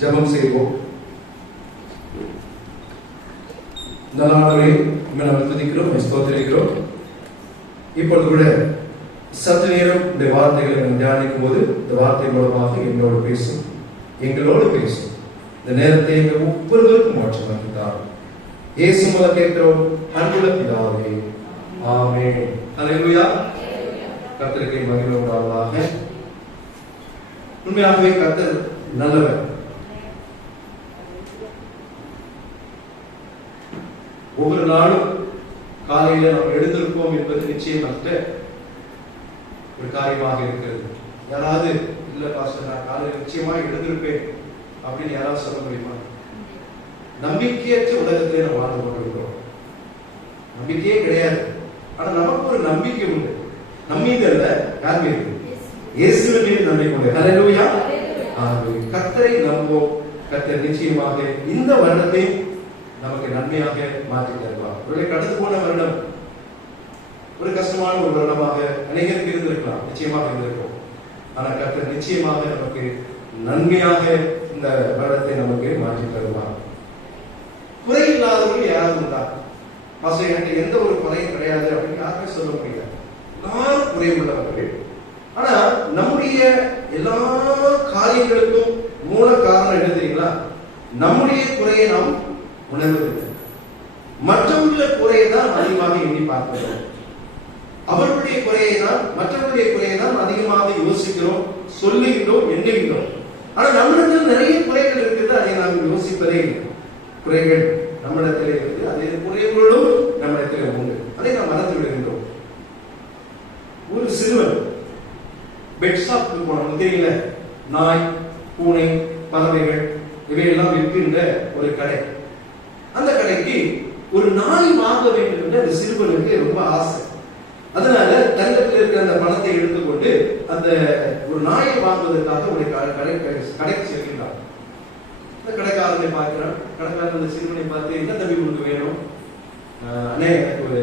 ஜெபம் செய்வோம். இந்த நாளை நாம் துதிக்கிறோம், ஸ்தோத்திரிக்கிறோம். இப்பொழுது கூட சற்று நேரம் இந்த வார்த்தைகளை நாம் தியானிக்கும் போது இந்த வார்த்தை மூலமாக என்னோடு பேசும், எங்களோடு பேசும். இந்த நேரத்தை எங்கள் ஒவ்வொருவருக்கும் மாற்றமாக்கிட்டார். இயேசு மூலம் கேட்கிறோம் அன்புள்ள பிதாவே, ஆமென். அல்லேலூயா. கர்த்தருக்கு மகிமை உண்டாவதாக. உண்மையாகவே கர்த்தர் நல்லவர். ஒவ்வொரு நாளும் காலையில நாம் எழுந்திருப்போம் என்பது நிச்சயமற்ற ஒரு காரியமாக இருக்கிறது. யாராவது இல்ல பாஸ்டர் நான் காலையில் நிச்சயமா எழுந்திருப்பேன் அப்படின்னு யாராவது சொல்ல முடியுமா? நம்பிக்கையற்ற உலகத்திலே நாம் வாழ்ந்து கொண்டிருக்கிறோம். நம்பிக்கையே கிடையாது. ஆனா நமக்கு ஒரு நம்பிக்கை உண்டு. நம்மீது அல்ல, யார் மீது? இயேசுவின் மீது நம்பிக்கை உண்டு. ஹல்லேலூயா. கர்த்தரை நம்புவோம். கர்த்தர் நிச்சயமாக இந்த வருடத்தை நமக்கு நன்மையாக மாற்றி தருவார். ஒருவேளை கடந்து போன வருடம் ஒரு கஷ்டமான ஒரு வருடமாக அநேகருக்கு இருந்திருக்கலாம், நிச்சயமாக இருந்திருக்கும். ஆனா கர்த்தர் நிச்சயமாக நமக்கு நன்மையாக இந்த வருடத்தை நமக்கு மாற்றி தருவார். குறை இல்லாதவர்கள் யாராவது உண்டா? பாஸ்டர் எனக்கு எந்த ஒரு குறையும் கிடையாது அப்படின்னு யாருமே சொல்ல முடியாது. எல்லாரும் குறை உள்ளவர்கள். ஆனா நம்முடைய எல்லா காரியங்களுக்கும் மூல காரணம் என்ன தெரியுங்களா? நம்முடைய குறையை நாம் உணர்வதில்லை. மற்றவர்களுடைய குறையை தான் அதிகமாக எண்ணி பார்க்கிறோம். அவர்களுடைய குறையை தான், மற்றவர்களுடைய குறையை தான் அதிகமாக யோசிக்கிறோம், சொல்லுகிறோம், எண்ணுகிறோம். ஆனா நம்மிடத்தில் நிறைய குறைகள் இருக்கிறது, அதை நாம் யோசிப்பதே இல்லை. குறைகள் நம்மிடத்திலே இருக்கு, அதே குறைகளும் நம்மிடத்திலே உண்டு, அதை நாம் மறந்து விடுகின்றோம். ஒரு சிறுவன் பெட் ஷாப்புக்கு போனோம், தெரியல, நாய், பூனை, பறவைகள் இவையெல்லாம் விற்கின்ற ஒரு கடை. அந்த கடைக்கு ஒரு நாய் வாங்க வேண்டும் என்று அந்த சிறுவனுக்கு ரொம்ப ஆசை. அதனால தங்கத்தில் இருக்கிற அந்த பணத்தை எடுத்துக்கொண்டு அந்த ஒரு நாயை வாங்குவதற்காக ஒரு கடைக்கு செல்கின்றான். அந்த கடைக்காரனை பார்க்கிறான். கடைக்காரன் அந்த சிறுவனை பார்த்து, என்ன தம்பி உங்களுக்கு வேணும்? அண்ணே எனக்கு ஒரு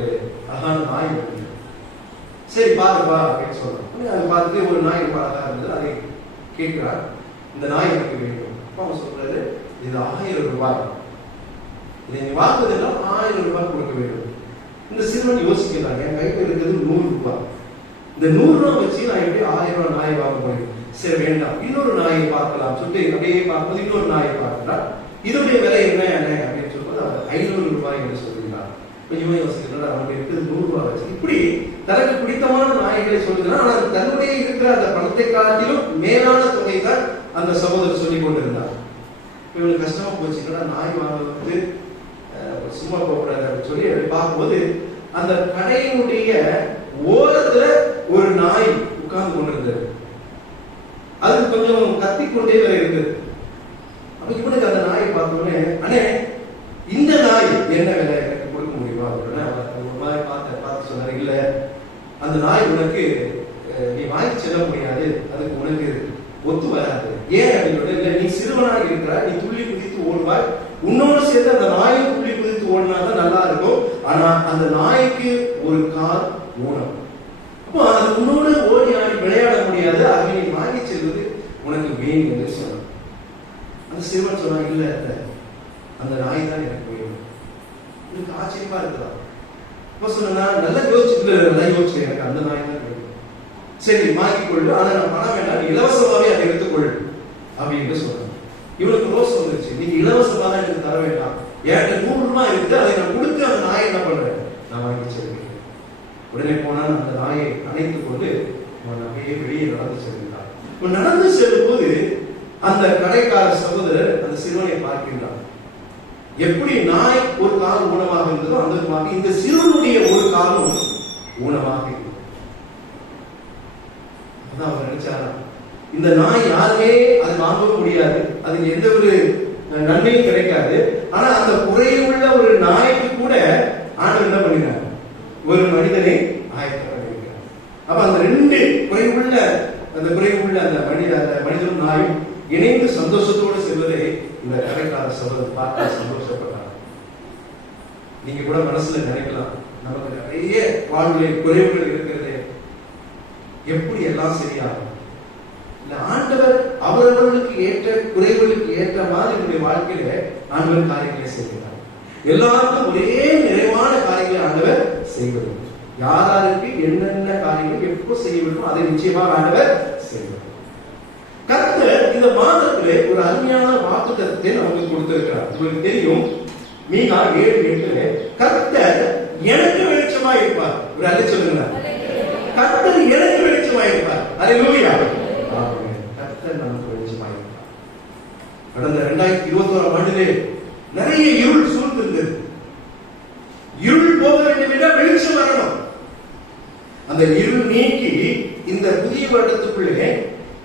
அழகான நாய் வேணும். சரி பாருப்பா அப்படின்னு சொல்றான். அதை பார்த்துட்டு ஒரு நாய் ரொம்ப அழகா இருந்தது, அதை கேட்கிறான். இந்த நாய் எனக்கு வேண்டும். அவன் சொல்றாரு, இது 1000 ரூபாய், இதை நீ வாங்குவதெல்லாம் 1000 ரூபாய் கொடுக்க வேண்டும். இந்த சிறுவன் யோசிக்கிறாங்க, என் கையில் இருக்கிறது 100 ரூபாய். இந்த 100 ரூபாய் வச்சு நான் எப்படி 1000 ரூபாய் நாயை வாங்க முடியும்? சரி வேண்டாம், இன்னொரு நாயை பார்க்கலாம் சொல்லிட்டு அப்படியே பார்க்கும்போது இன்னொரு நாயை பார்க்கிறார். இதோடைய விலை என்ன அப்படின்னு சொல்லும்போது அவர் 500 ரூபாய் என்று சொல்லுகிறார். கொஞ்சமா யோசிக்கிறார், அவனுக்கு இருக்கிறது 100 ரூபாய் வச்சு. இப்படி தனக்கு பிடித்தமான நாய்களை சொல்லுகிறார். ஆனால் தன்னுடைய இருக்கிற அந்த பணத்தை காட்டிலும் மேலான தொகை தான் அந்த சகோதரர் சொல்லிக் கொண்டிருந்தார். இவனுக்கு கஷ்டமா போச்சுன்னா நாய் வாங்குவது சும்மா போகக்கூடாது சொல்லி அப்படி பார்க்கும்போது அந்த கடையினுடைய ஓரத்துல ஒரு நாய் உட்கார்ந்து கொண்டிருந்தது. அது கொஞ்சம் கத்திக்கொண்டே வர இருந்தது. அப்ப இவனுக்கு அந்த நாயை பார்த்தோன்னே, அண்ணே இந்த நாய் என்ன விலை எனக்கு கொடுக்க முடியுமா? ஒரு மாதிரி பார்த்து சொன்னாரு, இல்ல அந்த நாய் உனக்கு நீ வாங்கி செல்ல முடியாது, அதுக்கு உனக்கு ஒத்து வராது. ஏன் அப்படின்னு, இல்ல நீ சிறுவனாக இருக்கிறாய், நீ துள்ளி குதித்து ஓடுவாய், உன்னோடு சேர்ந்து அந்த நாயும் துள்ளி குதித்து ஓடினாதான் நல்லா இருக்கும். ஆனா அந்த நாய்க்கு ஒரு கால் ஊனம், அப்போ அது உன்னோடு ஓடி ஆடி விளையாட முடியாது, அதை நீ வாங்கி செல்வது உனக்கு வேணும் என்று சொன்னான். அந்த சிறுவன் சொன்னா, இல்ல அந்த நாய் தான் எனக்கு வேணும். எனக்கு ஆச்சரியமா இருக்கலாம். இப்ப சொன்னா நல்லா யோசிச்சு, நல்லா யோசிச்சு, எனக்கு அந்த நாய் தான் வேணும். சரி வாங்கிக்கொள்ளு, ஆனா நான் பணம் வேண்டாம், நீ இலவசமாவே அதை எடுத்துக்கொள்ளு அப்படின்னு சொல்றேன். இவனுக்கு ரோஸ் வந்துருச்சு, நீங்க இலவசமாக எனக்கு தர வேண்டாம், என்கிட்ட 100 ரூபாய் இருக்குது, அதை நான் கொடுத்து அந்த நாயை என்ன பண்றேன், நான் வாங்கி செல்கிறேன். உடனே போனால் அந்த நாயை அணைத்துக் கொண்டு அப்படியே வெளியே நடந்து செல்கிறார். நடந்து செல்லும் போது அந்த கடைக்கார சகோதரர் அந்த சிறுவனை பார்க்கின்றார். எப்படி நாய் ஒரு கால் ஊனமாக இருந்ததோ அந்த மாதிரி இந்த சிறுவனுடைய ஒரு காலம் ஊனமாக இருந்தது. அதான் அவர் நினைச்சாரா, இந்த நாய் யாருமே அதை வாங்கவும் முடியாது, அதுக்கு எந்த ஒரு நன்மையும் கிடைக்காது. ஆனா அந்த குறையுள்ள ஒரு நாய்க்கு கூட ஆண்டவர் என்ன பண்ணினார், ஒரு மனிதனை ஆயத்தம் பண்ணியிருக்கிறார். அப்ப அந்த 2 குறைவுள்ள அந்த மனிதனும் நாயும் இணைந்து சந்தோஷத்தோடு செல்வதை இந்த கடைக்கார சகோதரர் பார்த்து சந்தோஷப்பட்டார். நீங்க கூட மனசுல நினைக்கலாம், நமக்கு நிறைய வாழ்வில் குறைவுகள் இருக்கிறது, எப்படி எல்லாம் சரியாகும்? ஆண்டவர் அவரவர்களுக்கு ஏற்ற குறைகளுக்கு ஏற்ற மாதிரி நம்முடைய வாழ்க்கையில ஆண்டவர் காரியங்களை செய்கிறார். எல்லாருக்கும் ஒரே நிறைவான காரியங்களை ஆண்டவர் செய்வது. யாராருக்கு என்னென்ன காரியங்கள் எப்போ செய்ய வேண்டும் அதை நிச்சயமாக ஆண்டவர் செய்வார். கர்த்தர் இந்த மாதத்திலே ஒரு அருமையான வாக்குத்தத்தத்தை நமக்கு கொடுத்திருக்கிறார். உங்களுக்கு தெரியும், மீகா 7:8 கர்த்தர் எனக்கு வெளிச்சமா இருப்பார். ஒரு அல்ல சொல்லுங்க, கர்த்தர் எனக்கு வெளிச்சமா இருப்பார். அல்லேலூயா. கர்த்தர் நமக்கு வெளிச்சமா இருப்பார். கடந்த 2021 ஆண்டிலே நிறைய இருள் சூழ்ந்திருந்தது. இருள் போக வேண்டும் என்றால் வெளிச்சம் வரணும். அந்த இருள் நீக்கி இந்த புதிய வருடத்துக்குள்ளே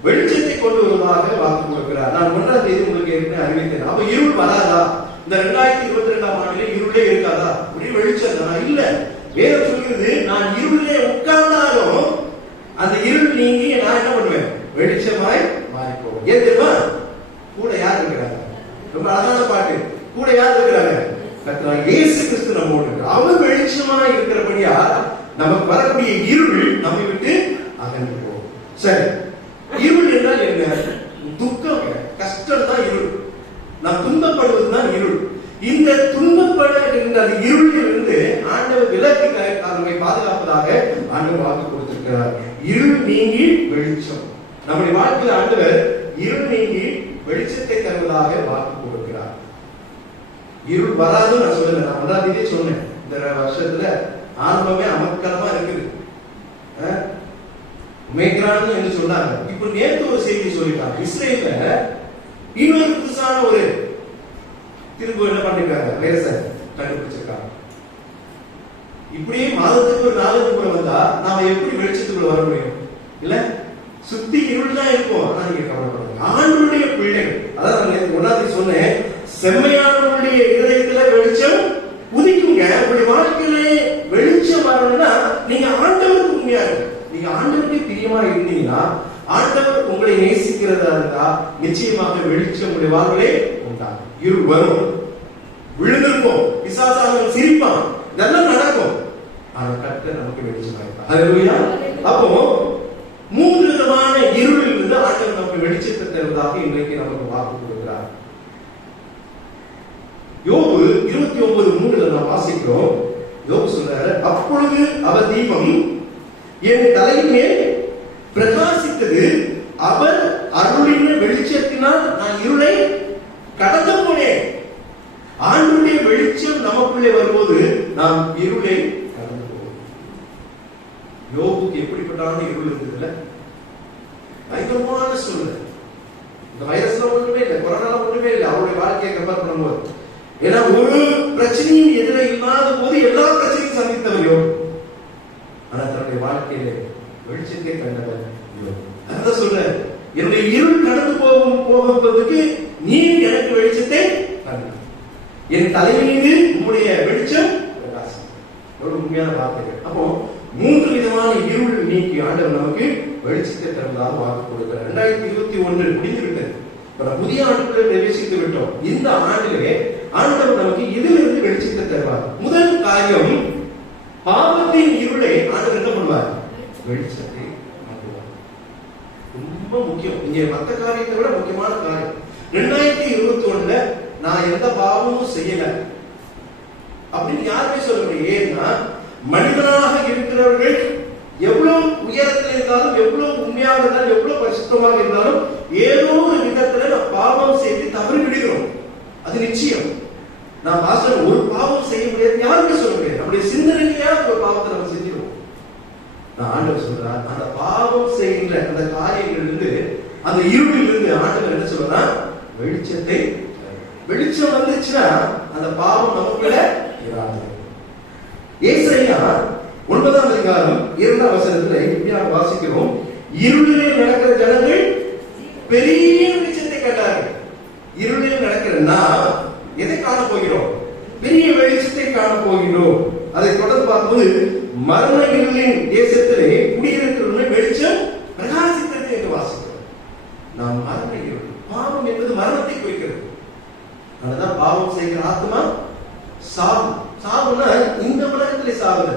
வெளிச்சத்தை கொண்டு வருவதாக வாக்கு கொடுக்கிறார். நான் 1ஆம் தேதி உங்களுக்கு ஏற்கனவே அறிவித்தேன். அப்ப இருள் வராதா? இந்த 2022ஆம் ஆண்டிலே இருளே இருக்காதா? அப்படி வெளிச்சம் தானா? இல்ல. வேதம் சொல்கிறது, நான் இருளே உட்கார்ந்தாலும் அந்த இருள் நீங்கி நான் என்ன பண்ணுவேன்? வெளிச்சமாய் மாறி போவேன். ஏன் தெரியுமா? கூட யார் இருக்கிறாங்க? ரொம்ப அழகான பாட்டு. கூட யார் இருக்கிறாங்க? கர்த்தர் இயேசு கிறிஸ்து நம்மோடு இருக்கிறார். அவர் வெளிச்சமாய் இருக்கிறபடியா நமக்கு வரக்கூடிய இருள் நம்மை விட்டு அகன்று போகும். சரி, இருள் என்றால் என்ன? துக்கம், கஷ்டம் தான் இருள். நாம் துன்பப்படுவதுதான் இருள். இந்த துன்பப்படுகின்ற அந்த இருளில் இருந்து ஆண்டவர் விலக்கி நம்மை பாதுகாப்பதாக ஆண்டவர் வாக்கு கொடுத்திருக்கிறார். இருள் நீங்கி வெளிச்சம். நம்முடைய வாழ்க்கையில் ஆண்டவர் இருள் நீங்கி வெளிச்சத்தை தருவதாக வாக்கு கொடுக்கிறார். இருள் வராதுன்னு நான் சொல்லல. நான் 1ஆம் தேதியே சொன்னேன். இந்த வருஷத்துல ஆரம்பமே அமர்க்கலமா இருக்குது. மேக்ரான் என்று சொன்னாங்க. இப்ப நேற்று ஒரு செய்தி சொல்லிட்டாங்க. இஸ்ரேல்ல இன்னொரு புதுசான ஒரு திரும்ப என்ன பண்ணிருக்காங்க, வைரஸை கண்டுபிடிச்சிருக்காங்க. இப்படியே மாதத்துக்கு ஒரு 4 முறை வந்தா நாம எப்படி வெளிச்சத்துக்குள்ள வர முடியும்? இல்ல, சுத்தி இருள் தான் இருக்கும். ஆனா நீங்க கவலைப்படுங்க, ஆண்டவருடைய பிள்ளைகள், அதான் நான் நேற்று 1ஆம் தேதி சொன்னேன், செம்மையானவருடைய இதயத்துல வெளிச்சம் உதிக்குங்க. உங்களுடைய வாழ்க்கையிலே வெளிச்சம் வரணும்னா நீங்க ஆண்டவருக்கு உண்மையா இருக்கு. நீங்க ஆண்டவருக்கு பிரியமா இருந்தீங்கன்னா, ஆண்டவர் உங்களை நேசிக்கிறதா இருந்தா நிச்சயமாக வெளிச்சம் உங்களுடைய வாழ்விலே உண்டாகும். இருள் வரும், விழுந்திருக்கும், பிசாசானவன் சிரிப்பான், இதெல்லாம் நடக்கும். ஆனா கர்த்தர் நமக்கு வெளிச்சமா இருப்பார். அல்லேலூயா. அப்போ 3 விதமான இருளில் இருந்து ஆண்டவர் நமக்கு வெளிச்சத்தை தருவதாக இன்றைக்கு நமக்கு வாக்கு கொடுக்கிறார். யோபு 29:3 நாம் வாசிக்கிறோம். யோபு சொல்றாரு, அப்பொழுது அவர் தீபம் என் தலையின் மேல் பிரகாசித்தது, அவர் அருளின் வெளிச்சத்தினால் நான் இருளை கடந்து போனேன். ஆண்டவருடைய வெளிச்சம் நமக்குள்ளே வரும்போது நாம் இருளை கடந்து போவோம். யோபுக்கு எப்படிப்பட்டான இருள் இருந்ததுல, பயங்கரமான சூழ்நிலை. இந்த வைரஸ்ல ஒன்றுமே இல்லை, கொரோனா ஒன்றுமே இல்லை அவருடைய வாழ்க்கையை கம்பேர் பண்ணும்போது. ஏன்னா ஒரு பிரச்சனையும் எதிரே இல்லாத போது எல்லா பிரச்சனையும் சந்தித்தவர் யோபு. ஆனா தன்னுடைய வாழ்க்கையில வெளிச்சத்தை கண்டவர் யோபு. அதான் சொல்ற, என்னுடைய இருள் கடந்து போகும்போதுக்கு நீ எனக்கு வெளிச்சத்தை தந்தாய், என் தலை மீது உம்முடைய வெளிச்சம் பிரகாசம். ஒரு உண்மையான வார்த்தைகள். அப்போ 3 விதமான இருள் நீக்கி ஆண்டவர் நமக்கு வெளிச்சத்தை தருவதாக வாக்கு கொடுக்கிறார். 2021 முடிந்து விட்டது. புதிய ஆண்டுக்குள்ளே பிரவேசித்து விட்டோம். இந்த ஆண்டிலே ஆண்டவர் நமக்கு இதிலிருந்து வெளிச்சத்தை தருவார். முதல் காரியம், பாவத்தின் இருளை ஆண்டவர் என்ன பண்ணுவார்? வெளிச்சத்தை மாற்றுவார். ரொம்ப முக்கியம். இங்கே மற்ற காரியத்தை விட முக்கியமான காரியம். 2021 நான் எந்த பாவமும் செய்யல அப்படின்னு யாருமே சொல்ல முடியும். ஏன்னா மனிதனாக இருக்கிறவர்கள் எவ்வளவு உயரத்தில் இருந்தாலும், எவ்வளவு உண்மையாக இருந்தாலும், எவ்வளவு பரிசுத்தமாக இருந்தாலும், ஏதோ ஒரு விதத்துல நான் பாவம் செய்து தவறு விடுகிறோம். அது நிச்சயம். நான் பாஸ்டர் ஒரு பாவம் செய்ய முடியாது யாருமே சொல்ல முடியாது. நம்முடைய சிந்தனையா ஒரு பாவத்தை நம்ம செஞ்சிருவோம். நான் ஆண்டவர் சொல்றார், அந்த பாவம் செய்கின்ற அந்த காரியங்கள் இருந்து, அந்த இருளில் இருந்து ஆண்டவர் என்ன சொல்றா? வெளிச்சத்தை. வெளிச்சம் வந்துச்சுன்னா அந்த பாவம் நமக்குள்ள இராது. ஏசாயா 9ஆம் அதிகாரம் 2ஆம் வசனத்துல இப்படியாக வாசிக்கிறோம், இருளிலே நடக்கிற ஜனங்கள் பெரிய வெளிச்சத்தை கண்டார்கள். இருளில் நடக்கிற நாம் எதை காண போகிறோம்? பெரிய வெளிச்சத்தை காண போகிறோம். அதை தொடர்ந்து பார்க்கும்போது, மரண இருளின் தேசத்திலே குடியிருக்கிற வெளிச்சம் பிரகாசித்தது என்று வாசிக்கிறோம். நாம் மரண இருள், பாவம் என்பது மரணத்தை குறிக்கிறது. அதுதான் பாவம் செய்கிற ஆத்மா சாவு. சாவுனா இந்த உலகத்திலே சாவுது.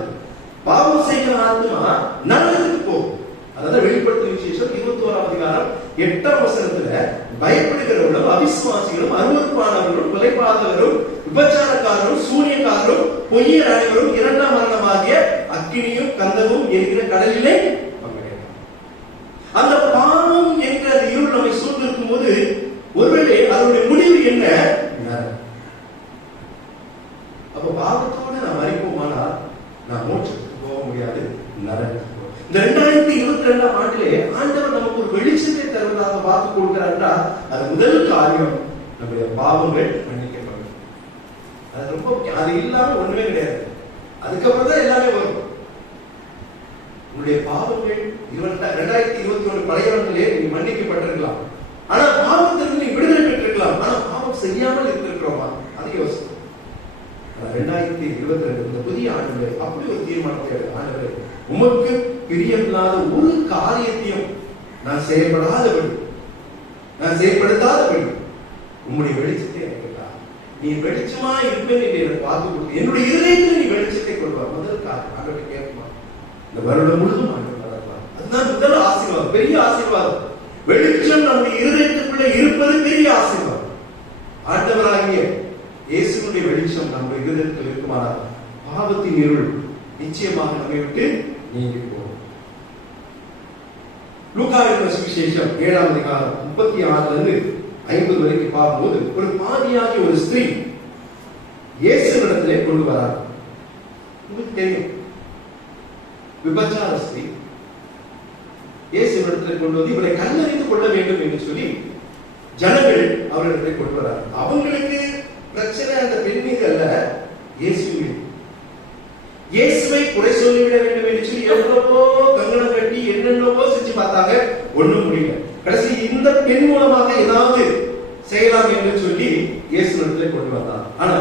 பாவம் செய்கிற ஆத்மா நரகத்துக்கு போகும். அதாவது வெளிப்படுத்தும் விசேஷம் 21ஆம் அதிகாரம் 8ஆம் வசனத்துல பயப்படுகிறவர்களும் அவிசுவாசிகள் பார்த்தவரும் விபச்சாரக்காரரும் சூனியக்காரரும் பொய்யர் அனைவரும் இரண்டாம் மரணமாகிய அக்கினியும் கந்தமும் என்கிற கடலிலே அந்த பாவம் என்கிற அந்த இருள் நம்மை சூழ்ந்திருக்கும் போது ஒருவேளை அதனுடைய முடிவு என்ன? அப்ப பாவத்தோடு நாம் மறிப்போமானால் நாம் மோட்சத்துக்கு போக முடியாது, நரகத்துக்கு. இந்த 2022 ஆண்டிலே ஆண்டவர் நமக்கு ஒரு வெளிச்சத்தை தருவதாக பார்த்து கொடுக்கிறார். அது முதல் காரியம், நம்முடைய பாவங்கள் மன்னிக்கப்படும். அது ரொம்ப முக்கியம். அது இல்லாம ஒண்ணுமே கிடையாது. அதுக்கப்புறம் தான் எல்லாமே வரும். உங்களுடைய பாவங்கள் 2021 பழையவர்களே நீ மன்னிக்கப்பட்டிருக்கலாம். ஆனா பாவத்திலிருந்து நீ விடுதலை பெற்றிருக்கலாம். ஆனா பாவம் செய்யாமல் இருந்திருக்கிறோமா? அதை யோசிக்கும். 2022 இந்த புதிய ஆண்டு அப்படி ஒரு தீர்மானத்தை ஆண்டவரே, உமக்கு பிரியமில்லாத ஒரு காரியத்தையும் நான் செயல்படாதபடி, நான் செயல்படுத்தாதபடி உம்முடைய வெளிச்சத்தை எனக்கு தா. நீ வெளிச்சமா இருப்பேன் என்று எனக்கு வாக்கு கொடுத்து என்னுடைய இதயத்தில் நீ வெளிச்சத்தை கொண்டு வா. முதல் காரியம் ஆண்டவரை கேட்குமா? இந்த வருடம் முழுதும் ஆண்டவர் வளர்ப்பார். அதுதான் முதல் ஆசீர்வாதம், பெரிய ஆசீர்வாதம். வெளிச்சம் நம்முடைய இருதயத்துக்குள்ளே இருப்பது பெரிய ஆசீர்வாதம். ஆண்டவராகிய இயேசுவினுடைய வெளிச்சம் நம்முடைய இருதயத்தில் இருக்குமானால் பாவத்தின் இருள் நிச்சயமாக நம்மை விட்டு நீங்கி போகும். லூக்கா எழுதின சுவிசேஷம் 7ஆம் அதிகாரம் 36 50 வரைக்கும் பார்க்கும்போது ஒரு பாவியாகிய ஒரு ஸ்திரீ இயேசுவிடத்திலே கொண்டு வரார். உங்களுக்கு தெரியும், விபச்சார ஸ்திரீ இயேசுவிடத்திலே கொண்டு வந்து இவரை கல்லறிந்து கொள்ள வேண்டும் என்று சொல்லி ஜனங்கள் அவரிடத்திலே கொண்டு வரார். அவங்களுக்கு பிரச்சனை அந்த பெண் மீது அல்ல, இயேசுவே. இயேசுவை குறை சொல்லிவிட வேண்டும் என்று சொல்லி எவ்வளவோ கங்கணம் கட்டி என்னென்னவோ செஞ்சு பார்த்தாங்க, ஒண்ணும் முடியல. கடைசி இந்த பெண் மூலமாக ஏதாவது செய்யலாம் என்று சொல்லி இயேசுவிடத்திலே கொண்டு வந்தார். ஆனா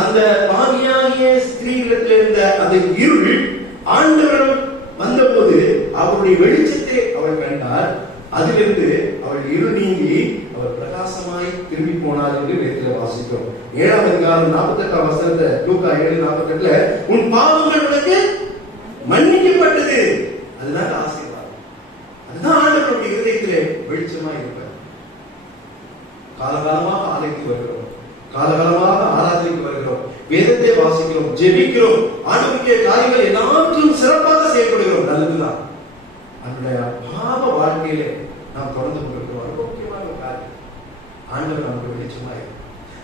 அந்த பாவியாகிய ஸ்திரீயிடத்தில் இருந்த அந்த இருள் ஆண்டவர் வந்தபோது அவருடைய வெளிச்சத்தை அவள் கண்டார். அதிலிருந்து அவள் இருள் நீங்கி அவர் பிரகாசமாய் திரும்பி போனார் என்று வேதத்தில் வாசிக்கிறோம். 7ஆம் அதிகாரம் 48ஆம் வசனத்தை லூக்கா 7:48 உன் பாவங்கள் உனக்கு மன்னிக்கப்பட்டது. அதுதான் ஆசீர்வாதம். அதுதான் ஆண்டவருடைய இருதயத்திலே வெளிச்சமாய் இருப்பார். காலகாலமாக ஆலயத்துக்கு வருகிறோம், காலகாலமாக ஆராதனைக்கு வருகிறோம், வேதத்தை வாசிக்கிறோம், ஜெபிக்கிறோம், ஆண்டவருடைய காரியங்கள் எல்லாவற்றிலும் சிறப்பாக செயல்படுகிறோம். நல்லதுதான். நம்முடைய பாவ வாழ்க்கையிலே நாம் தொடர்ந்து கொண்டிருக்கிறோம். ரொம்ப முக்கியமான ஒரு காரியம், ஆண்டவர் நமக்கு வெளிச்சமாய்.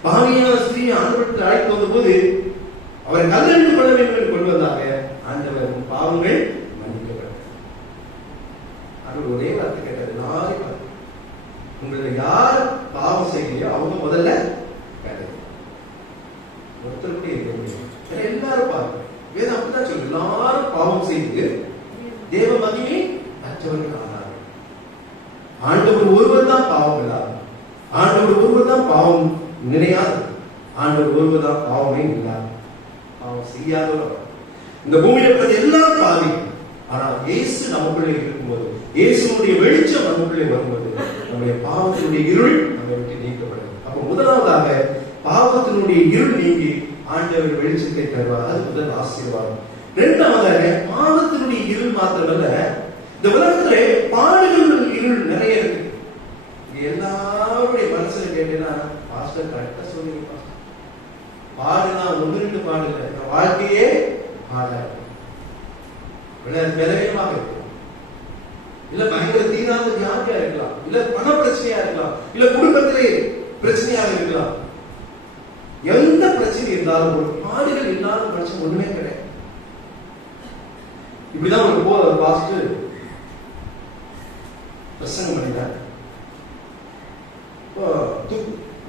பாவியான ஸ்திரீ ஆண்டவருக்கு அழைத்து வந்த போது அவரை கல்லறிந்து கொள்ள வேண்டும் என்று கொண்டு வந்தாங்க. ஆண்டவர் பாவங்கள் மன்னிக்கப்பட்டது. ஆண்டவர் ஒரே வார்த்தை கேட்டது, எல்லாரும் பார்த்து உங்களை யார் பாவம் செய்யலையோ அவங்க முதல்ல கேட்டது. ஒருத்தர் கூட இருக்க முடியும், எல்லாரும் பாருங்க. வேதம் அப்படிதான் சொல்லு, எல்லாரும் பாவம் செய்து தேவ மகிமை அற்றவர்கள் ஆனார்கள். ஆண்டவர் ஒருவர் தான் பாவம் இல்லாத, ஆண்டவர் ஒருவர் தான் பாவம் நினையாது, ஆண்டவர் ஒருவர் தான் பாவமே இல்லாத, பாவம் செய்யாதவர். இந்த பூமியில இருக்கிறது எல்லாம் பாவி. ஆனால் இயேசு நமக்குள்ளே இருக்கும்போது, இயேசுடைய வெளிச்சம் நமக்குள்ளே வரும்போது நம்முடைய பாவத்தினுடைய இருள் நம்மை விட்டு நீக்கப்படுது. அப்ப முதலாவதாக பாவத்தினுடைய இருள் நீங்கி ஆண்டவர் வெளிச்சத்தை தருவார். அது முதல் ஆசீர்வாதம். இரண்டாவதாக பாவத்தினுடைய இருள் மாத்திரமல்ல, இந்த உலகத்திலே பாடுகள் இருள் நிறைய இருக்கு. எல்லாருடைய மனசுல கேட்டீங்கன்னா, பாஸ்டர் கரெக்டா சொல்லுங்க, பாடுனா 1-2 பாடு இல்லை, வாழ்க்கையே பாடா விளைவியமாக இருக்கும். இல்ல பயங்கர தீராத வியாதியா இருக்கலாம், இல்ல பண பிரச்சனையா இருக்கலாம், இல்ல குடும்பத்திலே பிரச்சனையாக இருக்கலாம். எந்த பிரச்சனை இருந்தாலும் ஒரு பாடுகள் இல்லாத பிரச்சனை ஒண்ணுமே கிடையாது. இப்படிதான் ஒரு பாஸ்டர் பிரசங்கம் பண்ணிட்டார்.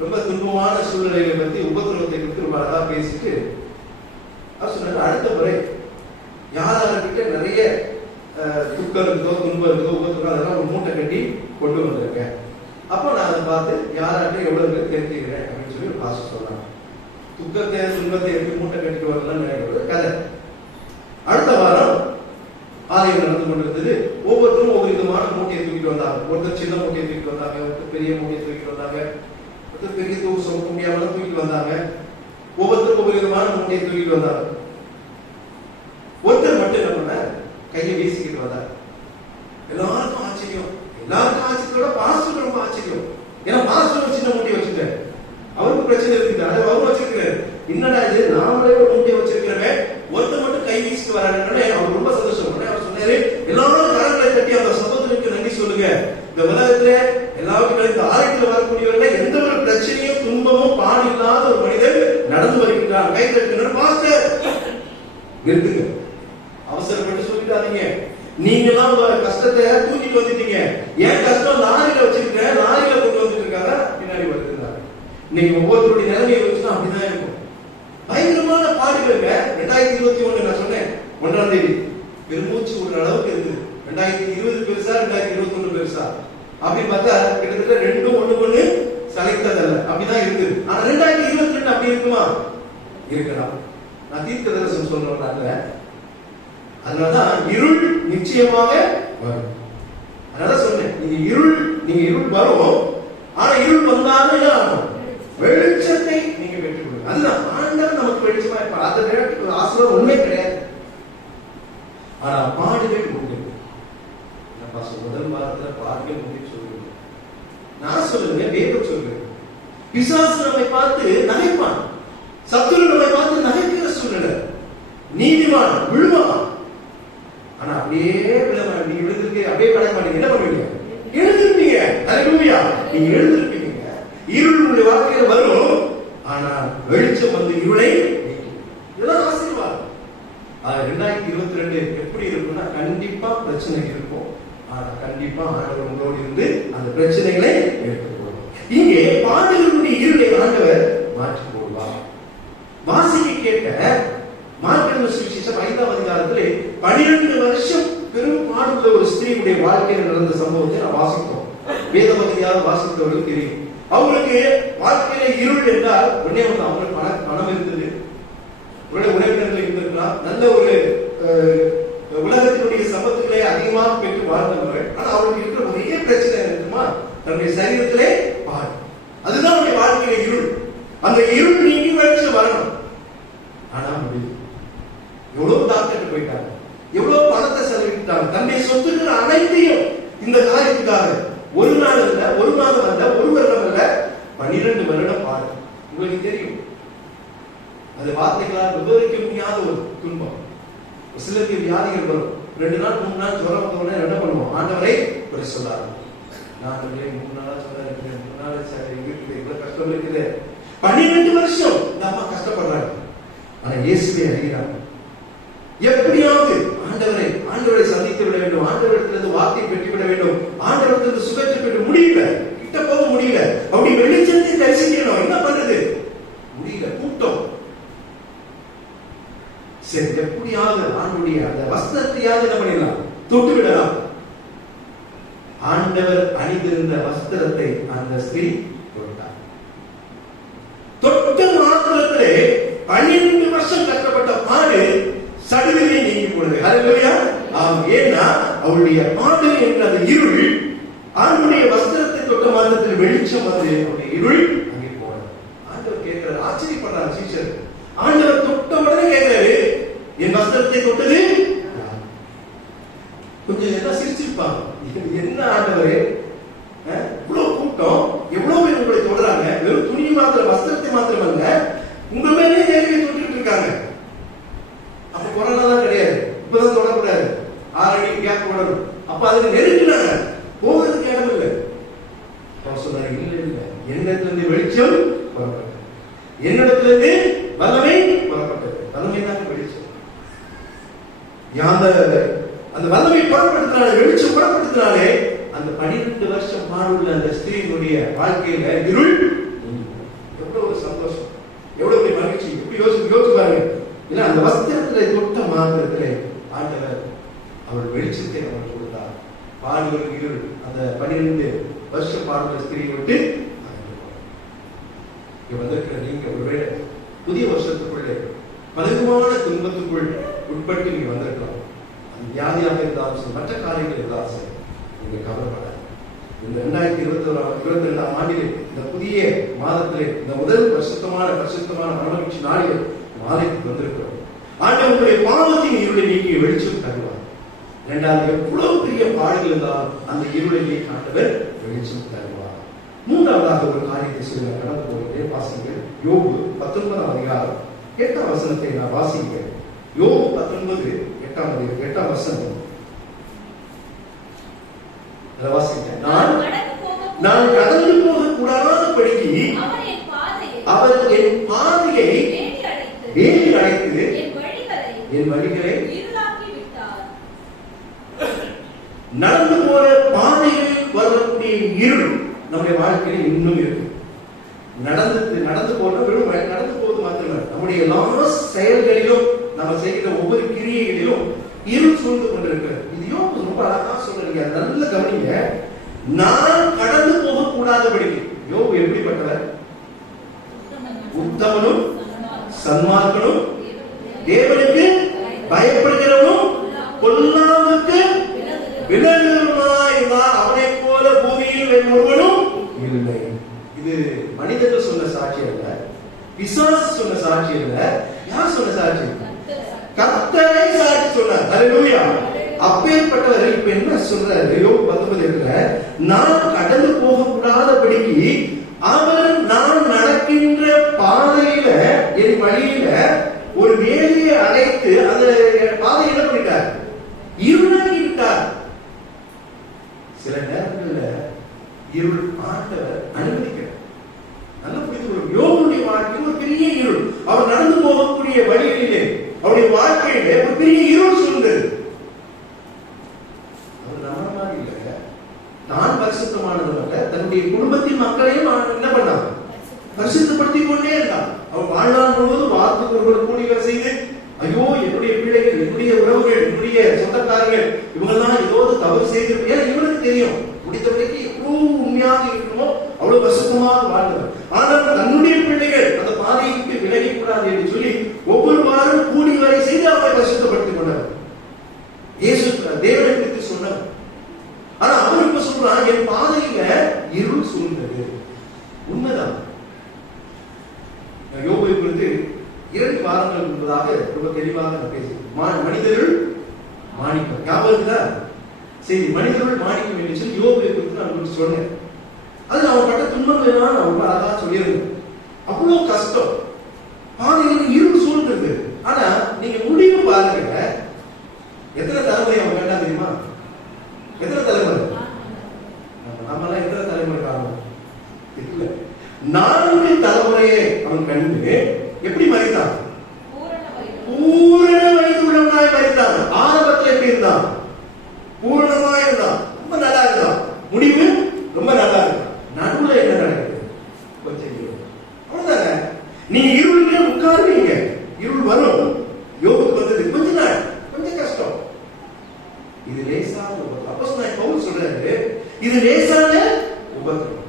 ரொம்ப துன்பமான சூழ்நிலைகளை பத்தி, உபத்திரவத்தை குறித்து ரொம்ப அழகா பேசிட்டு அவர் சொன்னாரு, அடுத்த முறை யாராருக்கிட்ட நிறைய துக்கம் இருக்குதோ, துன்பம் இருக்குதோ, உபத்திரம் அதெல்லாம் ஒரு மூட்டை கட்டி கொண்டு வந்திருக்கேன். அப்போ நான் அதை பார்த்து யாரார்கிட்ட எவ்வளவு பேர் தெரிஞ்சுக்கிறேன் அப்படின்னு சொல்லி ஒரு பாஸ்டர் சொன்னாங்க. துக்கத்தை துன்பத்தை எப்படி மூட்டை கட்டிட்டு வரலாம் நினைக்கிறது கதை. அடுத்த வாரம் ஆலயம் நடந்து கொண்டிருந்தது. ஒவ்வொருத்தரும் ஒவ்வொரு விதமான மூட்டையை தூக்கிட்டு வந்தாங்க. ஒருத்தர் சின்ன மூட்டையை தூக்கிட்டு வந்தாங்க, ஒருத்தர் பெரிய மூட்டையை தூக்கிட்டு வந்தாங்க, ஒருத்தர் பெரிய தூக்கு சுமக்க முடியாம தூக்கிட்டு வந்தாங்க. ஒவ்வொருத்தரும் ஒவ்வொரு விதமான மூட்டையை தூக்கிட்டு வந்தாங்க. ஒருத்தர் மட்டும் என்ன பண்ண, கையை வீசிக்கிட்டு வந்தார். எல்லாருக்கும் ஆச்சரியம். எல்லாருக்கும் ஆச்சரியத்தோட பாஸ்டர் ரொம்ப ஆச்சரியம். ஏன்னா பாஸ்டர் ஒரு சின்ன மூட்டையை வச்சுட்டாரு. அவருக்கு பிரச்சனை இருக்குது, அதை அவரும் வச்சிருக்கிறாரு. என்னடா இது, நாமளே ஒரு மூட்டையை வச்சிருக்கிறவே, ஒருத்தர் மட்டும் கை வீசிட்டு வராருன்னு அவர் ரொம்ப சந்தோஷம். அவர் சொன்னாரு, எல்லாரும் கரங்களை தட்டி அந்த சகோதரனுக்கு நன்றி சொல்லுங்க. இந்த உலகத்துல எல்லாருக்கும் இந்த ஆரோக்கியத்தில் வரக்கூடியவர்கள் எந்த ஒரு பிரச்சனையும் துன்பமும் பாடு இல்லாத ஒரு மனிதன் நடந்து வருகிறார். கை தட்டுங்க மாஸ்டர், நிறுத்துங்க, அவசரப்பட்டு சொல்லிட்டாதீங்க. நீங்க எல்லாம் கஷ்டத்தை தூக்கிட்டு வந்துட்டீங்க, ஏன் கஷ்டம் லாரியில வச்சிருக்கேன், லாரியில கொண்டு வந்துட்டு இருக்காங்க, பின்னாடி வருகிறார். இன்னைக்கு ஒவ்வொருத்தருடைய நிலைமையை வச்சுதான் அப்படிதான் இருக்கும். பயங்கரமான பாடுகளுங்க. 2021 நான் சொன்னேன் 1ஆம் தேதி பெருமூச்சு விடுற அளவுக்கு இருக்குது. 2020 பெருசா 2021 பெருசா அப்படின்னு பார்த்தா கிட்டத்தட்ட ரெண்டும் ஒண்ணு சளைத்ததல்ல, அப்படிதான் இருக்குது. ஆனா 2022 அப்படி இருக்குமா? இருக்கலாம். நான் தீர்க்க தரிசனம் சொல்றேன். அதனாலதான் இருள் நிச்சயமாக வரும். அதனால சொன்னேன், நீங்க இருள் வரும். ஆனா இருள் வந்தாலும் வெளிச்சத்தை நீங்க பெற்றுக் கொடுங்க. அதுதான் ஆண்டவர் நமக்கு வெளிச்சமா இருப்பார். அந்த நேரத்துக்கு ஆசீர்வாதம் உண்மை கிடையாது, ஆனா பாடுகள் உண்டு. முதல் வாரத்துல பாடுகள் உண்டு சொல்லுங்க. நான் சொல்லுங்க, வேதம் சொல்லுங்க. பிசாசு நம்மை பார்த்து நகைப்பான், சத்துரு நம்மை பார்த்து நகைக்கிற சூழ்நிலை. நீதிமான் விழுவான், ஆனா அப்படியே விழமாட்டீங்க. நீங்க விழுந்திருக்கீங்க, அப்படியே கடை மாட்டீங்க. என்ன பண்ணுவீங்க? எழுந்திருப்பீங்க. அல்லேலூயா, நீங்க எழுந்திருப்பீங்க. இருள் உங்களுடைய வாழ்க்கையில வரும், ஆனா வெளிச்சம் வந்து இருளை நீக்கும். இதெல்லாம் ஆசீர்வாதம். 2022 எப்படி இருக்கும்னா, கண்டிப்பா பிரச்சனை இருக்கும், ஆனா கண்டிப்பா ஆண்டவர் உங்களோடு இருந்து அந்த பிரச்சனைகளை எடுத்துக்கொள்ளும். இங்கே பாடுகளுடைய இருளை ஆண்டவர் மாற்றி போடுவார். வாசிக்க கேட்ட மார்க் சுவிசேஷம் 5ஆம் அதிகாரத்திலே 12 வருஷம் பெரும் பாடுள்ள ஒரு ஸ்திரீயுடைய வாழ்க்கையில் நடந்த சம்பவத்தை நான் வாசித்தோம். வேத பகுதியாக வாசித்தவர்களுக்கு தெரியும். அவங்களுக்கு வாழ்க்கையில இருள் என்றால் உடனே அவங்களுக்கு பணம் இருந்தது, உறவினர்கள் இருந்திருக்கலாம், நல்ல ஒரு உலகத்தினுடைய சம்பத்துக்களை அதிகமாக பெற்று வாழ்ந்தவர்கள். ஆனா அவங்களுக்கு இருக்கிற ஒரே பிரச்சனை இருக்குமா, தன்னுடைய சரீரத்திலே பாடு. அதுதான் அவருடைய வாழ்க்கையில இருள். அந்த இருள் நீங்கி வெளிச்சம் வரணும். ஆனா முடியும். எவ்வளவு டாக்டர் போயிட்டாங்க, எவ்வளவு பணத்தை செலவிட்டாங்க, தன்னுடைய சொத்துக்கள் அனைத்தையும் இந்த காரியத்துக்காக. ஒரு நாள் அல்ல, ஒரு மாதம் அல்ல, ஒரு வருடம் அல்ல, 12 வருடம் பாடு. உங்களுக்கு தெரியும், அது வார்த்தைகளால் விவரிக்க முடியாத ஒரு துன்பம். சிலருக்கு வியாதிகள் வரும், 2 நாள் 3 நாள் ஜுரம் வந்தவுடனே என்ன பண்ணுவோம்? ஆண்டவரை ஒரு சொல்லாரு. நான் 3 நாளா சொல்றேன், 3 நாள் இருக்குது, இவ்வளவு கஷ்டம் இருக்குது. 12 வருஷம் இந்த அம்மா கஷ்டப்படுறாங்க, ஆனா இயேசுவை அறிகிறாங்க. எப்படியாவது ஆண்டவரை சந்தித்து விட வேண்டும், ஆண்டவரிடத்திலிருந்து வார்த்தை பெற்றுவிட வேண்டும், ஆண்டவரிடத்திலிருந்து சுகத்தை பெற்று முடியல, கிட்ட போக முடியல. அப்படி வெளிச்சத்தை தரிசிக்கணும், என்ன பண்றது? முடியல, கூட்டம். சரி, எப்படியாவது ஆண்டுடைய அந்த வஸ்திரத்தையாவது என்ன பண்ணிடலாம், தொட்டு விடலாம். ஆண்டவர் அணிந்திருந்த வஸ்திரத்தை அந்த ஸ்திரீ தொட்டார். தொட்ட மாத்திரத்திலே 12 வருஷம் கஷ்டப்பட்ட பாடு சடுதிலே நீங்கி போனது. ஹல்லேலூயா. ஆம். ஏன்னா அவருடைய பாடு என்ற அந்த இருள் ஆண்டுடைய வஸ்திரத்தை தொட்ட மாத்திரத்தில் வெளிச்சம் வந்து அவருடைய இருள் அங்கே போனது. ஆண்டவர் கேட்கிறார், ஆச்சரியப்படுறார் சீஷர். ஆண்டவர் தொட்ட உடனே கேட்கிறாரு, என் வஸ்திரத்தை தொட்டது? கொஞ்சம் எல்லாம் சிரிச்சிருப்பாங்க, என்ன ஆண்டவரே, இவ்வளவு கூட்டம், எவ்வளவு பேர் உங்களை தொடராங்க, வெறும் துணி மாத்திரம் வஸ்திரத்தை மாத்திரம் அல்ல, உங்க மேலே நேரடியாக தொட்டுட்டு இருக்காங்க. அப்ப கொரோனா தான் கிடையாது, இப்பதான் தொடக்கூடாது, 6 அடி கேப் போடணும். அப்ப அதுக்கு நெருங்கினாங்க, போகிறதுக்கு இடம் இல்லை. அவர் சொன்னார், இல்ல என்னிடத்திலிருந்து வெளிச்சம் புறப்பட்டது, என்னிடத்திலிருந்து வல்லமை புறப்பட்டது. வல்லமை தான் வெளிச்சம். அந்த வல்லமை புறப்படுத்தினாலே, வெளிச்சம் புறப்படுத்தினாலே அந்த 12 வருஷம் பாடுள்ள அந்த ஸ்திரீனுடைய வாழ்க்கையில இருள். எவ்வளவு ஒரு சந்தோஷம், எவ்வளவு ஒரு மகிழ்ச்சி. எப்படி யோசிச்சு பாருங்க. இல்ல, அந்த வஸ்திரத்திலே தொட்ட மாத்திரத்திலே ஆண்டவர் அவர் வெளிச்சத்தை அவர் கொடுத்தார். பாடுகளுக்கு இருள் அந்த 12 வருஷம் பாடுள்ள ஸ்திரீ விட்டு வந்திருக்கிற நீங்க ஒருவேளை புதிய வருஷத்துக்குள்ளே பலவிதமான துன்பத்துக்குள் உட்பட்டு நீங்க வந்திருக்கலாம். அந்த வியாதியாக இருந்தாலும் சரி, மற்ற காரியங்கள் இருந்தாலும் சரி, நீங்க கவலைப்படாது. இந்த 2022ஆம் ஆண்டிலே, இந்த புதிய மாதத்திலே, இந்த முதல் பரிசுத்தமான மனமகிழ்ச்சி நாளிலே மாலைக்கு வந்திருக்கிறோம். ஆண்டவர் உங்களுடைய பாவத்தின் இருளை நீக்கி வெளிச்சம் தருவார். 2வது, எவ்வளவு பெரிய பாடுகள் இருந்தாலும் அந்த இருளை நீக்கி ஆண்டவர் வெளிச்சம் தருவார். 3வதாக ஒரு காரியத்தை என்று சொல்லி நான் கடந்து போகிறேன். வாசிங்கள். யோபு 19ஆம் அதிகாரம் 8ஆம் வசனத்தை நான் வாசிக்கிறேன். யோபு 19 8ஆம் வசனம். வாசிக்கிறேன். நான் கடந்து போக கூடாதபடிக்கு அவர் என் பாதையை வேலி அடைத்து என் வழிகளை நடந்து போற பாதைகளில் வரக்கூடிய இருள் நம்முடைய வாழ்க்கையில் இன்னும் இருக்கு. நடந்து போற வெறும் நடந்து போவது மாத்திரமல்ல, நம்முடைய எல்லா செயல்களிலும் நம்ம செய்கிற ஒவ்வொரு கிரியைகளிலும் இருள் சூழ்ந்து கொண்டிருக்கிறது. இதையும் ரொம்ப அழகா சொல்றீங்க, நல்ல கவனிங்க. நான் கடந்து போக கூடாதபடிக்கு. யோபு எப்படிப்பட்டவர்? உத்தமனும் சன்மார்க்கனும் தேவனுக்கு பயப்படுகிறவனும் பொல்லாங்குக்கு விலகுமாய் அவனை போல பூமியில் ஒருவனும் இல்லை. இது மனிதர்கள் சொன்ன சாட்சி அல்ல, பிசாசு சொன்ன சாட்சி அல்ல. யார் சொன்ன சாட்சி? கர்த்தரே சாட்சி சொன்னார். ஹல்லேலூயா. அப்பேற்பட்டவர் இப்ப என்ன சொல்றாரு? யோபு 19 நான் கடந்து போக கூடாதபடிக்கு அவர் நான் நடக்கின்ற பாதையில என் வழியில ஒரு வேலையை அடைத்து அந்த பாதையை என்ன பண்ணிட்டார்? இருளாக்கி விட்டார். சில நேரங்கள்ல இருள் ஆண்டவர் அனுமதிக்கிறார். நல்லா புரிந்து, யோபுடைய வாழ்க்கையில் ஒரு பெரிய இருள். அவர் நடந்து போகக்கூடிய வழிகளிலே அவருடைய வாழ்க்கையிலே ஒரு பெரிய இருள் சூழ்ந்தது. அவர் நம்ம மாதிரி இல்ல, தான் பரிசுத்தமானதும் தன்னுடைய குடும்பத்தின் மக்களையும் என்ன பண்ணார்? பரிசுத்தப்படுத்திக் கொண்டே இருந்தார். அவர் வாழ்நாள் முழுவதும் வார்த்தைக்கு ஒருவர் கூடி வர செய்து, ஐயோ என்னுடைய பிள்ளைகள், என்னுடைய உறவுகள், என்னுடைய சொந்தக்காரர்கள் இவங்கெல்லாம் ஏதோ தவறு செய்திருப்ப, இவனுக்கு தெரியும் முடித்தவரைக்கும் எவ்வளவு உண்மையாக இருக்கணுமோ அவ்வளவு பரிசுத்தமாக வாழ்ந்தவர். ஆனால் தன்னுடைய பிள்ளைகள் அந்த பாதையை விட்டு விலகி கூடாது என்று சொல்லி ஒவ்வொரு வாரம் கூடி வரை செய்து அவரை பரிசுத்தப்படுத்திக் கொண்டவர். இயேசு தேவனை குறித்து சொன்னவர். ஆனா அவர் இப்ப சொல்றான், என் பாதையில இருள் சூழ்ந்தது. உண்மைதான். யோபுவை குறித்து 2 வாரங்கள் முன்பதாக ரொம்ப தெளிவாக நான் பேசுகிறேன். மனிதர்கள் மாணிக்கம் ஞாபகம் சரி, மனிதர்கள் மாணிக்கம் என்று சொல்லி யோபுவை குறித்து நான் உங்களுக்கு சொன்னேன். அது அவன் பட்ட துன்பங்கள் நான் ரொம்ப அழகா சொல்லியிருந்தேன். அவ்வளவு கஷ்டம், பாதையில் இருள் சூழ்ந்தது. ஆனா நீங்க முடிவு பாருங்க, எத்தனை தலைமுறை அவன் வேண்டாம் தெரியுமா? எத்தனை தலைமுறை? நம்மளாம் எத்தனை தலைமுறை காரணம் இல்ல, 4 தலைமுறையை அவன் கண்டு எப்படி மறித்தான்? பூரண வயது உள்ளவனாய் மறித்தான். ஆரம்பத்தில் எப்படி இருந்தான்? பூரணமா இருந்தான், ரொம்ப நல்லா இருந்தான். முடிவு ரொம்ப நல்லா இருந்தான். நடுவுல என்ன நடக்குது? கொஞ்சம் அவ்வளவுதாங்க. நீங்க இருளுக்கு உட்காருவீங்க, இருள் வரும். யோபுக்கு வந்தது கொஞ்ச நாள், கொஞ்சம் கஷ்டம். இது லேசான உபத்திரம். அப்போஸ்தலன் பவுல் சொல்றாரு, இது லேசான உபத்திரம்,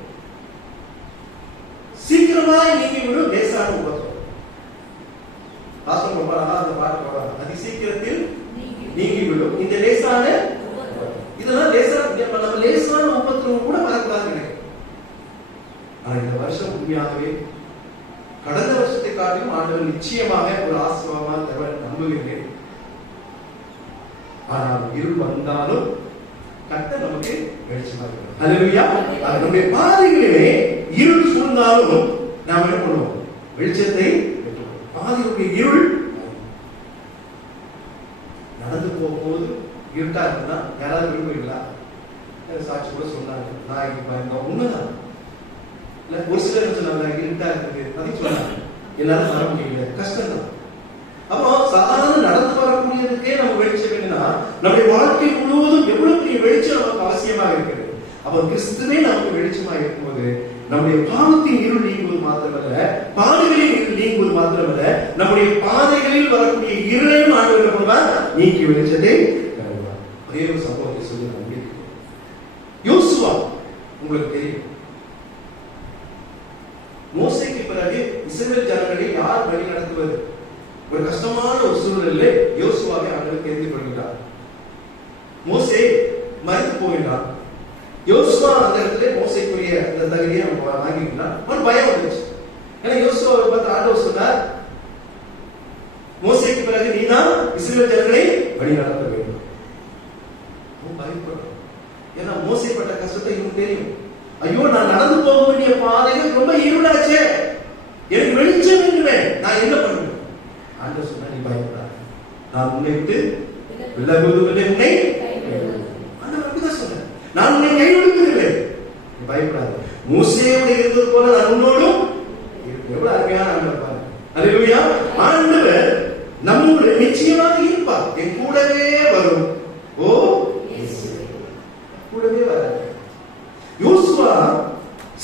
சீக்கிரமாய் நீங்கிவிடும் லேசான உபத்திரம். பாஸ்டர் ரொம்ப அழகா அந்த பாட்டு பாடுறாங்க, அதி சீக்கிரத்தில் நீங்கிவிடும் இந்த லேசான. இதெல்லாம் லேசான, நம்ம லேசான உபத்திரம் கூட மறக்காது. ஆனா இந்த வருஷம் உண்மையாகவே கடந்த வருஷத்தை காட்டிலும் ஆண்டவர் நிச்சயமாக ஒரு ஆசீர்வாதமாக தருவார் நம்புகிறேன். ஆனால் இருள் வந்தாலும் கர்த்தர் நமக்கு வெளிச்சமாக இருக்கிறார். ஹல்லேலூயா. நம்முடைய பாதைகளிலே இருள் சூழ்ந்தாலும் நாம் என்ன பண்ணுவோம்? வெளிச்சத்தை பெற்றுக்கொள்வோம். பாதையுடைய இருள் நடந்து போகும்போது இருட்டா இருக்குன்னா யாராவது விரும்புவீங்களா? சாட்சி கூட சொன்னாங்க, நான் இப்ப உண்மைதான். ஒரு சிலர் சொன்னாங்க இருட்டா இருக்குது, அதையும் சொன்னாங்க, எல்லாரும் வர முடியல, கஷ்டம் தான். அப்போ சாதாரண நடந்து வரக்கூடியதுக்கே நம்ம வெளிச்சம் வேணும்னா நம்முடைய வாழ்க்கை முழுவதும் எவ்வளவு பெரிய வெளிச்சம் நமக்கு அவசியமாக இருக்கிறது. அப்போ கிறிஸ்துவே நமக்கு வெளிச்சமாக இருக்கும்போது நம்முடைய பாவத்தின் இருள் நீங்குவது மாத்திரமல்ல, பாதைகளின் இருள் நீங்குவது மாத்திரமல்ல, நம்முடைய பாதைகளில் வரக்கூடிய இருளையும் ஆண்டவர் பண்ணுவார், நீக்கி வெளிச்சத்தை தருவார். ஒரே ஒரு சம்பவத்தை சொல்லி நான் முடிக்கிறேன். யோசுவா உங்களுக்கு தெரியும், மோசேக்கு பிறகு இஸ்ரவேல் ஜனங்களை யார் வழி நடத்துவது? ஒரு கஷ்டமான ஒரு சூழ்நிலையிலே யோசுவாவை ஆண்டவர் தெரிந்து கொள்கிறார். மோசே மரித்து போகிறார். யோசுவா அந்த இடத்துல மோசேக்குரிய அந்த தகுதியை வாங்கிக்கிறார். ஒரு பயம் வந்துச்சு. ஏன்னா யோசுவாவை பார்த்து ஆண்டவர் சொன்னார், மோசேக்கு பிறகு நீ தான் இஸ்ரவேல் ஜனங்களை வழி நடத்த வேண்டும். பயப்படுறான். ஏன்னா மோசே பட்ட கஷ்டத்தை இவனுக்கு தெரியும். ஐயோ, நான் நடந்து போக வேண்டிய பாதைகள் ரொம்ப விலகுவதில்லை, உன்னை ஆண்டவர் அப்படிதான் சொல்றார். நான் உன்னை கைவிடுவதில்லை, நீ பயப்படாத. மோசேயோடு இருந்தது போல நான் உன்னோடும் இருப்பேன். எவ்வளவு அருமையான ஆண்டவர் பாருங்க. அல்லேலூயா. ஆண்டவர் நம்மோடு நிச்சயமாக இருப்பார். என் கூடவே வரும். ஓ கூடவே வராது. யோசுவா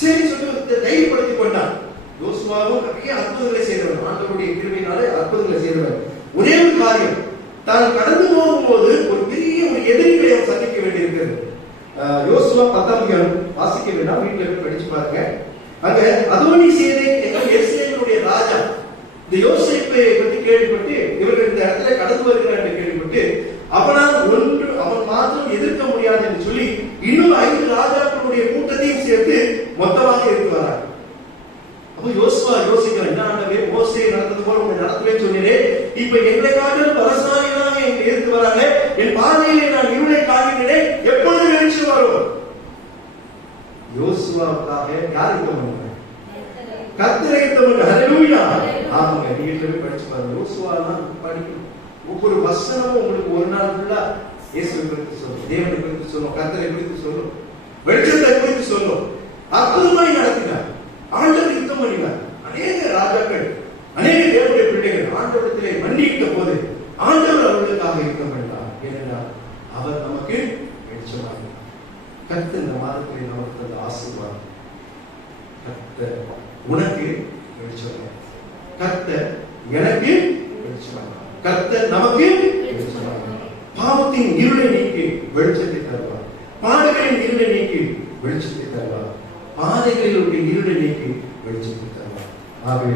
சரி சொல்லி தைரியப்படுத்திக் கொண்டான். யோசுவாவும் நிறைய அற்புதங்களை செய்தவன், ஆண்டவருடைய கிருபையினாலே அற்புதங்களை செய்தவன். ஒரே ஒரு காரியம், தான் கடந்து போகும்போது ஒரு பெரிய ஒரு எதிரிகளை அவன் சந்திக்க வேண்டியிருக்கிறது. யோசுவா 10ஆம் அதிகாரம் வாசிக்க வேண்டாம், வீட்டில் போய் படிச்சு பாருங்க. அங்க அதோனிசேதேக் என்ற எருசலேமினுடைய ராஜா இந்த யோசேப்பை பற்றி கேள்விப்பட்டு, இவர்கள் இந்த இடத்துல கடந்து வருகிறார் என்று கேள்விப்பட்டு, அவன் மாத்திரம் எதிர்க்க முடியாது என்று சொல்லி இன்னும் 5 ராஜாக்களுடைய கூட்டத்தையும் சேர்த்து மொத்தமாக எடுத்து வராங்க. அப்ப யோசுவா யோசிக்கிறான், என்ன ஆண்டவே, மோசே நடந்தது போல உங்களை நடத்தவே சொன்னீரே, இப்ப எங்களை காட்டிலும் பலசாலிகளாக எங்க எடுத்து வராங்க, என் பாதையிலே நான் இருளை காண்கிறேன், எப்பொழுது வெளிச்சு வரும்? யோசுவாவுக்காக யார் யுத்தம் பண்ணுவாங்க? கர்த்தரை யுத்தம் பண்ணுவாங்க. ஹல்லேலூயா. ஆமாங்க, வீட்டுல போய் படிச்சு பாருங்க. யோசுவாலாம் படிக்கணும். ஒவ்வொரு வசனமும் உங்களுக்கு ஒரு நாள் ஃபுல்லா இயேசுவை குறித்து சொல்லும், தேவனை குறித்து சொல்லும், கர்த்தரை குறித்து சொல்லும், வெளிச்சத்தை குறித்து சொல்லும். அற்புதமாய் நடத்தினார். ஆண்டவர் யுத்தம் பண்ணினார். அநேக ராஜாக்கள், அநேக தேவனுடைய பிள்ளைகள் ஆண்டவரிடத்திலே மன்னித்த போது ஆண்டவர் அவர்களுக்காக யுத்தம் பண்ணினார். ஏனென்றால் அவர் நமக்கு வெளிச்சமாக. கர்த்தர் இந்த மாதத்திலே நமக்கு ஆசீர்வாதம். கர்த்தர் உனக்கு வெளிச்சமாக, கர்த்தர் எனக்கு வெளிச்சமாக, கர்த்தர் நமக்கு வெளிச்சமாக. பாவத்தின் இருளை நீக்கி வெளிச்சத்தை தருவார். பாடுகளின் இருளை நீக்கி வெளிச்சத்தை தருவார். பாதைகளிலுடைய இருளை நீக்கி வெளிச்சத்தை தருவார். ஆகவே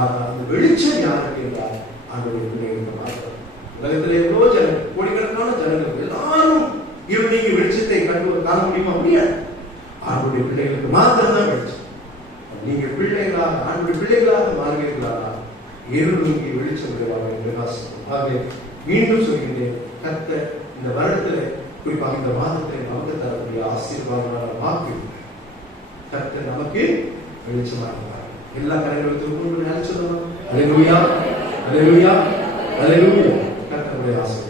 அந்த வெளிச்சம் யாருக்கு என்றால் ஆண்டவருடைய பிள்ளைகளுக்கு மாத்திரம். உலகத்தில் எவ்வளோ ஜனங்கள், கோடிக்கணக்கான ஜனங்கள் எல்லாரும் இருள் நீங்கி வெளிச்சத்தை காண முடியுமா? முடியாது. ஆண்டவருடைய பிள்ளைகளுக்கு மாத்திரம் தான் வெளிச்சம். நீங்கள் பிள்ளைகளாக, ஆண்டவருடைய பிள்ளைகளாக மாறுவீர்களா, இருள் நீங்கி வெளிச்சம் விடுவாங்க என்று ஆசைப்படும். ஆகவே மீண்டும் சொல்கின்றேன், கர்த்தர் இந்த வருடத்தில், குறிப்பாக இந்த மாதத்தில் நமக்கு தரக்கூடிய ஆசீர்வாதமான வாக்கு, கர்த்தர் நமக்கு வெளிச்சமாக. எல்லா கரைகளுக்கும் சொல்லணும். அல்லேலூயா, அல்லேலூயா, அல்லேலூயா. கர்த்தருடைய ஆசீர்வாதம்.